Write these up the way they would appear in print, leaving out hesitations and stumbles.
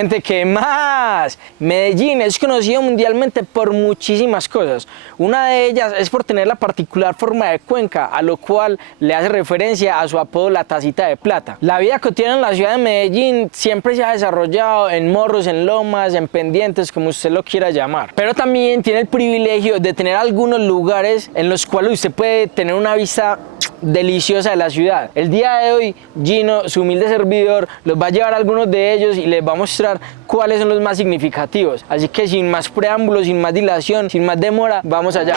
Gente, ¿qué más? Medellín es conocido mundialmente por muchísimas cosas. Una de ellas es por tener la particular forma de cuenca, a lo cual le hace referencia a su apodo la tacita de plata. La vida cotidiana en la ciudad de Medellín siempre se ha desarrollado en morros, en lomas, en pendientes, como usted lo quiera llamar. Pero también tiene el privilegio de tener algunos lugares en los cuales usted puede tener una vista deliciosa de la ciudad. El día de hoy, Gino, su humilde servidor, los va a llevar a algunos de ellos y les va a mostrar cuáles son los más significativos. Así que sin más preámbulos, sin más dilación, sin más demora, vamos allá.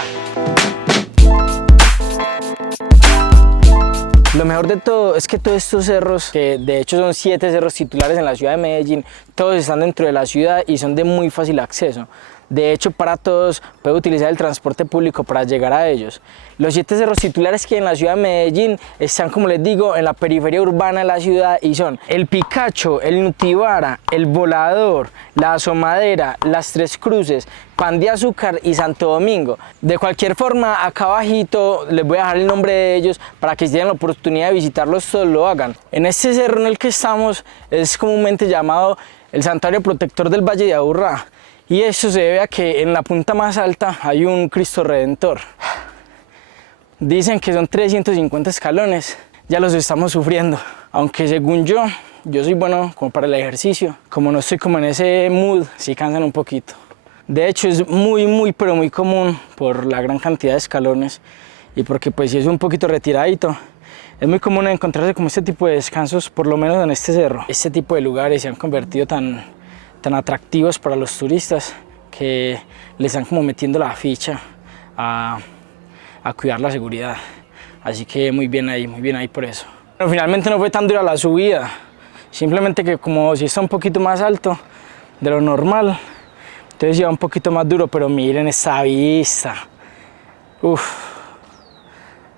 Lo mejor de todo es que todos estos cerros, que de hecho son 7 cerros titulares en la ciudad de Medellín, todos están dentro de la ciudad y son de muy fácil acceso. De hecho, para todos puede utilizar el transporte público para llegar a ellos. Los 7 cerros titulares que hay en la ciudad de Medellín están, como les digo, en la periferia urbana de la ciudad y son el Picacho, el Nutibara, el Volador, la Asomadera, las Tres Cruces, Pan de Azúcar y Santo Domingo. De cualquier forma, acá abajito les voy a dejar el nombre de ellos para que si tienen la oportunidad de visitarlos todos lo hagan. En este cerro en el que estamos es comúnmente llamado el Santuario Protector del Valle de Aburrá. Y eso se debe a que en la punta más alta hay un Cristo Redentor. Dicen que son 350 escalones, ya los estamos sufriendo. Aunque según yo soy bueno como para el ejercicio. Como no estoy como en ese mood, sí cansan un poquito. De hecho es pero muy común por la gran cantidad de escalones y porque pues si es un poquito retiradito. Es muy común encontrarse como este tipo de descansos, por lo menos en este cerro. Este tipo de lugares se han convertido tan atractivos para los turistas que le están como metiendo la ficha a cuidar la seguridad. Así que muy bien ahí por eso. Pero finalmente no fue tan dura la subida, simplemente que como si está un poquito más alto de lo normal, entonces iba un poquito más duro, pero miren esta vista.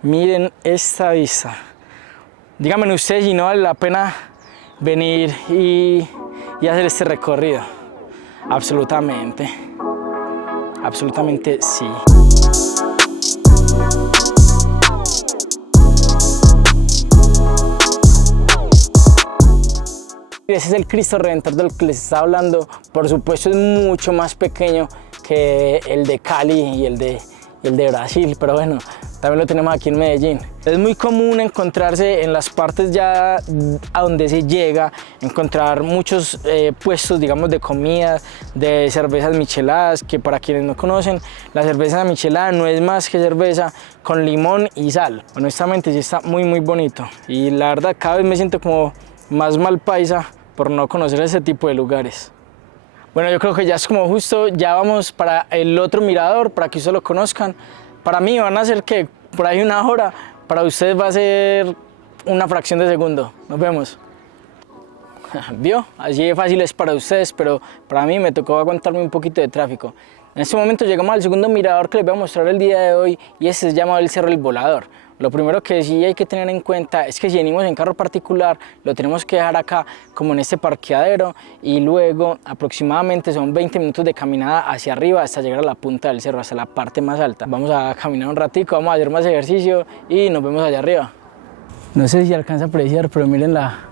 Miren esta vista. Díganme ustedes si no vale la pena venir y hacer este recorrido. Absolutamente sí. Ese es el Cristo Redentor del que les estaba hablando. Por supuesto es mucho más pequeño que el de Cali y el de Brasil, pero bueno, también lo tenemos aquí en Medellín. Es muy común encontrarse en las partes ya a donde se llega, encontrar muchos puestos, digamos, de comida, de cervezas micheladas, que para quienes no conocen, la cerveza michelada no es más que cerveza con limón y sal. Honestamente sí está muy bonito y la verdad cada vez me siento como más mal paisa por no conocer ese tipo de lugares. Bueno, yo creo que ya es como justo, ya vamos para el otro mirador, para que ustedes lo conozcan. Para mí van a ser que por ahí 1 hora, para ustedes va a ser una fracción de segundo. Nos vemos. ¿Vio? Así de fácil es para ustedes, pero para mí me tocó aguantarme un poquito de tráfico. En este momento llegamos al segundo mirador que les voy a mostrar el día de hoy y este es llamado el Cerro El Volador. Lo primero que sí hay que tener en cuenta es que si venimos en carro particular lo tenemos que dejar acá como en este parqueadero y luego aproximadamente son 20 minutos de caminada hacia arriba hasta llegar a la punta del cerro, hasta la parte más alta. Vamos a caminar un ratico, vamos a hacer más ejercicio y nos vemos allá arriba. No sé si alcanza a apreciar, pero miren la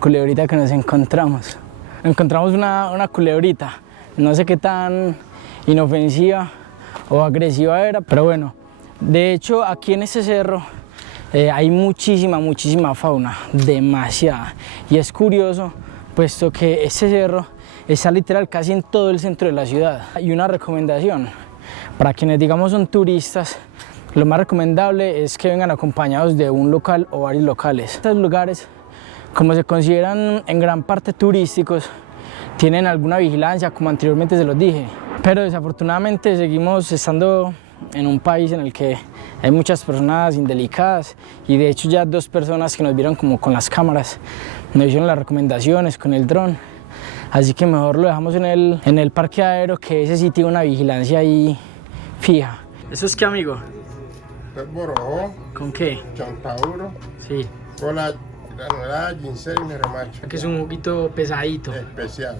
culebrita que nos encontramos. Encontramos una culebrita, no sé qué tan inofensiva o agresiva era, pero bueno. De hecho, aquí en este cerro hay muchísima fauna, demasiada. Y es curioso, puesto que este cerro está literal casi en todo el centro de la ciudad. Y una recomendación, para quienes digamos son turistas, lo más recomendable es que vengan acompañados de un local o varios locales. Estos lugares, como se consideran en gran parte turísticos, tienen alguna vigilancia, como anteriormente se los dije. Pero desafortunadamente seguimos estando en un país en el que hay muchas personas indelicadas y de hecho ya 2 personas que nos vieron como con las cámaras nos hicieron las recomendaciones con el dron, así que mejor lo dejamos en el parqueadero, que ese sí tiene una vigilancia ahí fija. ¿Eso es qué, amigo? Boró. ¿Con qué? Chantauro. Sí. Con la granulada, ginseng y remacho. Que es un juguito pesadito. Especial.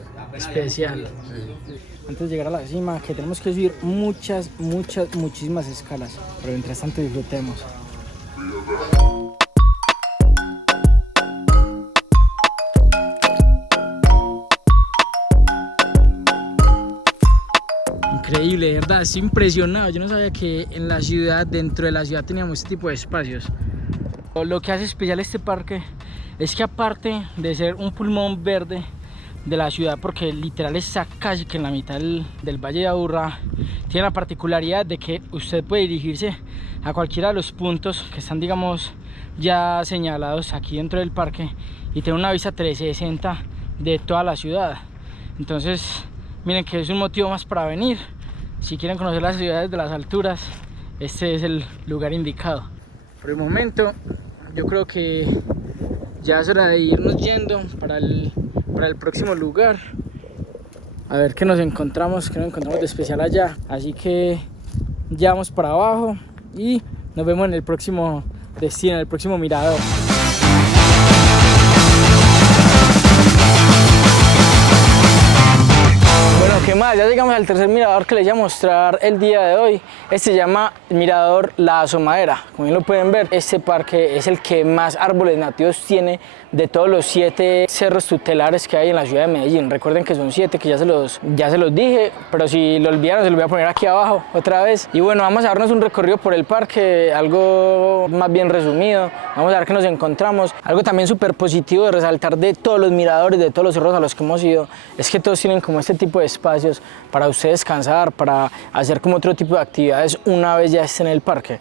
Sí. Antes de llegar a la cima, que tenemos que subir muchísimas escalas, pero mientras tanto disfrutemos. increíble, de verdad, estoy impresionado. Yo no sabía que en la ciudad, dentro de la ciudad, teníamos este tipo de espacios. Lo que hace especial este parque es que, aparte de ser un pulmón verde de la ciudad, porque literal está casi que en la mitad del Valle de Aburrá, tiene la particularidad de que usted puede dirigirse a cualquiera de los puntos que están, digamos, ya señalados aquí dentro del parque y tener una vista 360 de toda la ciudad. Entonces, miren que es un motivo más para venir. Si quieren conocer las ciudades de las alturas, este es el lugar indicado. Por el momento, yo creo que ya es hora de irnos yendo para el próximo lugar. A ver qué nos encontramos de especial allá. Así que ya vamos para abajo y nos vemos en el próximo destino, en el próximo mirador. Bueno, ¿qué más? Ya llegamos al tercer mirador que les voy a mostrar el día de hoy. Este se llama Mirador La Asomadera. Como bien lo pueden ver, este parque es el que más árboles nativos tiene de todos los 7 cerros tutelares que hay en la ciudad de Medellín. Recuerden que son 7, que ya se los dije, pero si lo olvidaron se los voy a poner aquí abajo otra vez. Y bueno, vamos a darnos un recorrido por el parque, algo más bien resumido. Vamos a ver qué nos encontramos. Algo también súper positivo de resaltar de todos los miradores, de todos los cerros a los que hemos ido, es que todos tienen como este tipo de espacios para ustedes descansar, para hacer como otro tipo de actividades una vez ya estén en el parque.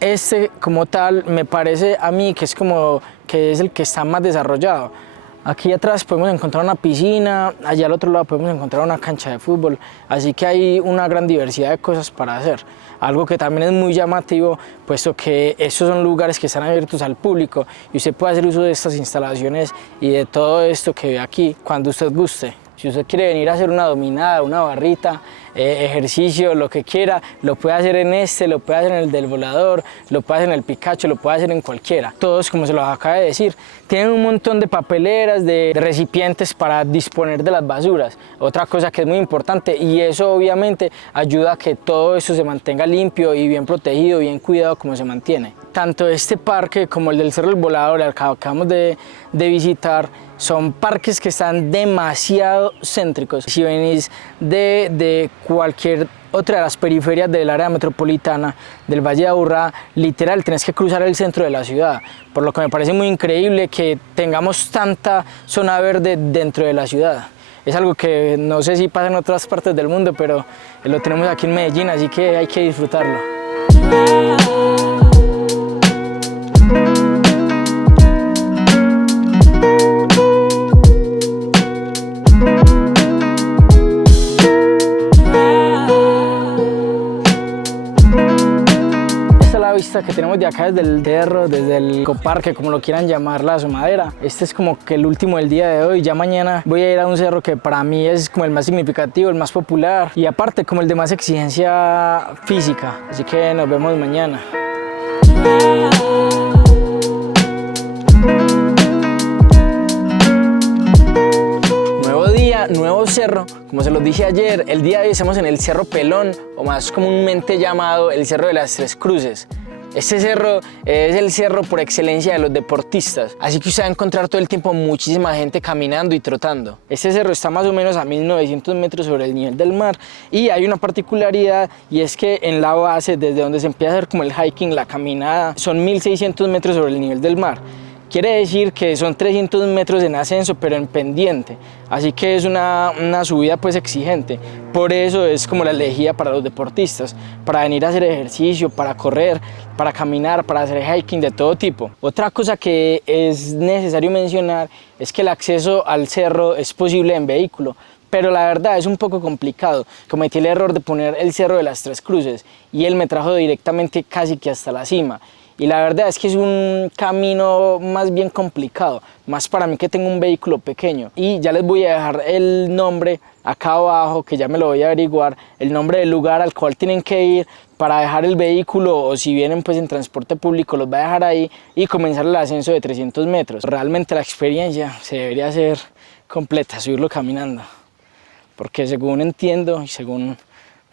Este como tal me parece a mí que es el que está más desarrollado. Aquí atrás podemos encontrar una piscina, allá al otro lado podemos encontrar una cancha de fútbol, así que hay una gran diversidad de cosas para hacer. Algo que también es muy llamativo, puesto que estos son lugares que están abiertos al público y usted puede hacer uso de estas instalaciones y de todo esto que ve aquí cuando usted guste. Si usted quiere venir a hacer una dominada, una barrita, ejercicio, lo que quiera, lo puede hacer en este, lo puede hacer en el del volador, lo puede hacer en el Picacho, lo puede hacer en cualquiera. Todos, como se los acaba de decir, tienen un montón de papeleras, de recipientes para disponer de las basuras. Otra cosa que es muy importante, y eso obviamente ayuda a que todo eso se mantenga limpio y bien protegido, bien cuidado como se mantiene. Tanto este parque como el del Cerro del Volador, el que acabamos de visitar, son parques que están demasiado céntricos. Si venís de cualquier otra de las periferias del área metropolitana del Valle de Aburrá, literal tenés que cruzar el centro de la ciudad, por lo que me parece muy increíble que tengamos tanta zona verde dentro de la ciudad. Es algo que no sé si pasa en otras partes del mundo, pero lo tenemos aquí en Medellín, así que hay que disfrutarlo. Vista que tenemos de acá desde el cerro, desde el ecoparque, como lo quieran llamar, La Asomadera. Este es como que el último del día de hoy. Ya mañana voy a ir a un cerro que para mí es como el más significativo, el más popular y aparte como el de más exigencia física. Así que nos vemos mañana. Nuevo día, nuevo cerro. Como se los dije ayer, el día de hoy estamos en el Cerro Pelón, o más comúnmente llamado el Cerro de las Tres Cruces. Este cerro es el cerro por excelencia de los deportistas, así que usted va a encontrar todo el tiempo muchísima gente caminando y trotando. Este cerro está más o menos a 1900 metros sobre el nivel del mar y hay una particularidad, y es que en la base, desde donde se empieza a hacer como el hiking, la caminada, son 1600 metros sobre el nivel del mar. Quiere decir que son 300 metros en ascenso, pero en pendiente, así que es una subida pues exigente. Por eso es como la elegida para los deportistas, para venir a hacer ejercicio, para correr, para caminar, para hacer hiking de todo tipo. Otra cosa que es necesario mencionar es que el acceso al cerro es posible en vehículo, pero la verdad es un poco complicado. Cometí el error de poner el Cerro de las Tres Cruces y él me trajo directamente casi que hasta la cima. Y la verdad es que es un camino más bien complicado, más para mí que tengo un vehículo pequeño. Y ya les voy a dejar el nombre acá abajo, que ya me lo voy a averiguar, el nombre del lugar al cual tienen que ir para dejar el vehículo, o si vienen pues en transporte público los voy a dejar ahí y comenzar el ascenso de 300 metros. Realmente la experiencia se debería hacer completa, subirlo caminando, porque según entiendo y según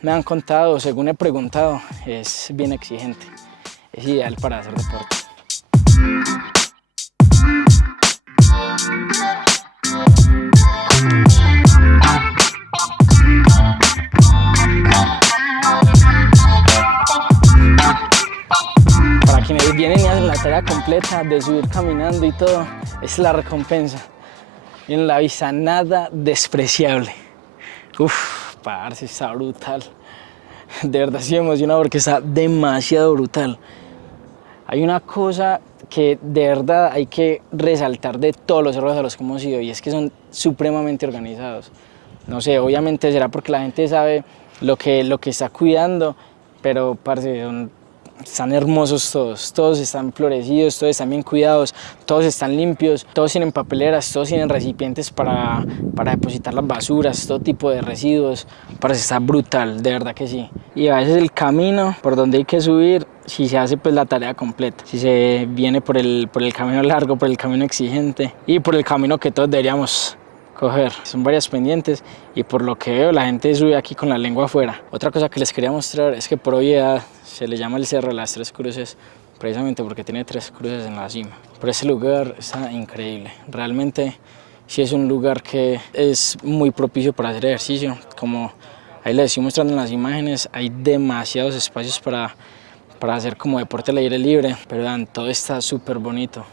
me han contado, según he preguntado, es bien exigente. Es ideal para hacer deporte. completa, de subir caminando y todo, es la recompensa. Miren la vista, nada despreciable. Uf, parce, está brutal. De verdad estoy emocionado porque está demasiado brutal. Hay una cosa que de verdad hay que resaltar de todos los cerros a los que hemos ido, y es que son supremamente organizados. No sé, obviamente será porque la gente sabe lo que está cuidando, pero parce, están hermosos todos, todos están florecidos, todos están bien cuidados, todos están limpios, todos tienen papeleras, todos tienen recipientes para depositar las basuras, todo tipo de residuos. Parece está brutal, de verdad que sí. Y a veces el camino por donde hay que subir, si se hace pues la tarea completa, si se viene por el camino largo, por el camino exigente y por el camino que todos deberíamos coger. Son varias pendientes y por lo que veo la gente sube aquí con la lengua afuera. Otra cosa que les quería mostrar es que por obviedad se le llama el Cerro de las Tres Cruces precisamente porque tiene 3 cruces en la cima. Pero ese lugar está increíble. Realmente sí es un lugar que es muy propicio para hacer ejercicio. Como ahí les estoy mostrando en las imágenes, hay demasiados espacios para hacer como deporte al aire libre. Pero vean, todo está súper bonito.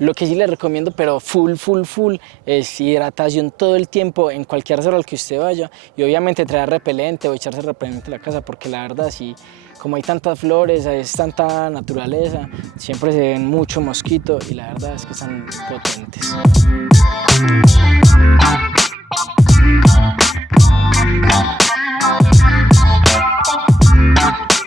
Lo que sí les recomiendo, pero full, es hidratación todo el tiempo en cualquier cerro al que usted vaya, y obviamente traer repelente o echarse repelente a la casa, porque la verdad sí, como hay tantas flores, es tanta naturaleza, siempre se ven mucho mosquito y la verdad es que están potentes.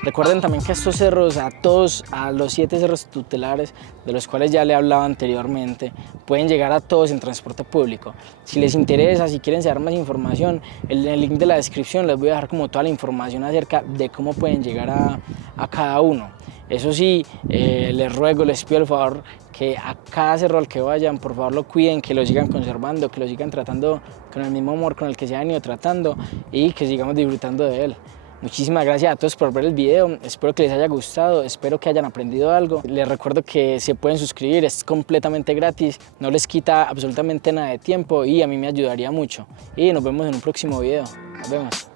Recuerden también que estos cerros, a los 7 cerros tutelares, de los cuales ya le hablaba anteriormente, pueden llegar a todos en transporte público. Si les interesa, si quieren saber más información, en el link de la descripción les voy a dejar como toda la información acerca de cómo pueden llegar a cada uno. Eso sí, les ruego, les pido el favor que a cada cerro al que vayan, por favor lo cuiden, que lo sigan conservando, que lo sigan tratando con el mismo amor con el que se han ido tratando y que sigamos disfrutando de él. Muchísimas gracias a todos por ver el video, espero que les haya gustado, espero que hayan aprendido algo. Les recuerdo que se pueden suscribir, es completamente gratis, no les quita absolutamente nada de tiempo y a mí me ayudaría mucho. Y nos vemos en un próximo video, nos vemos.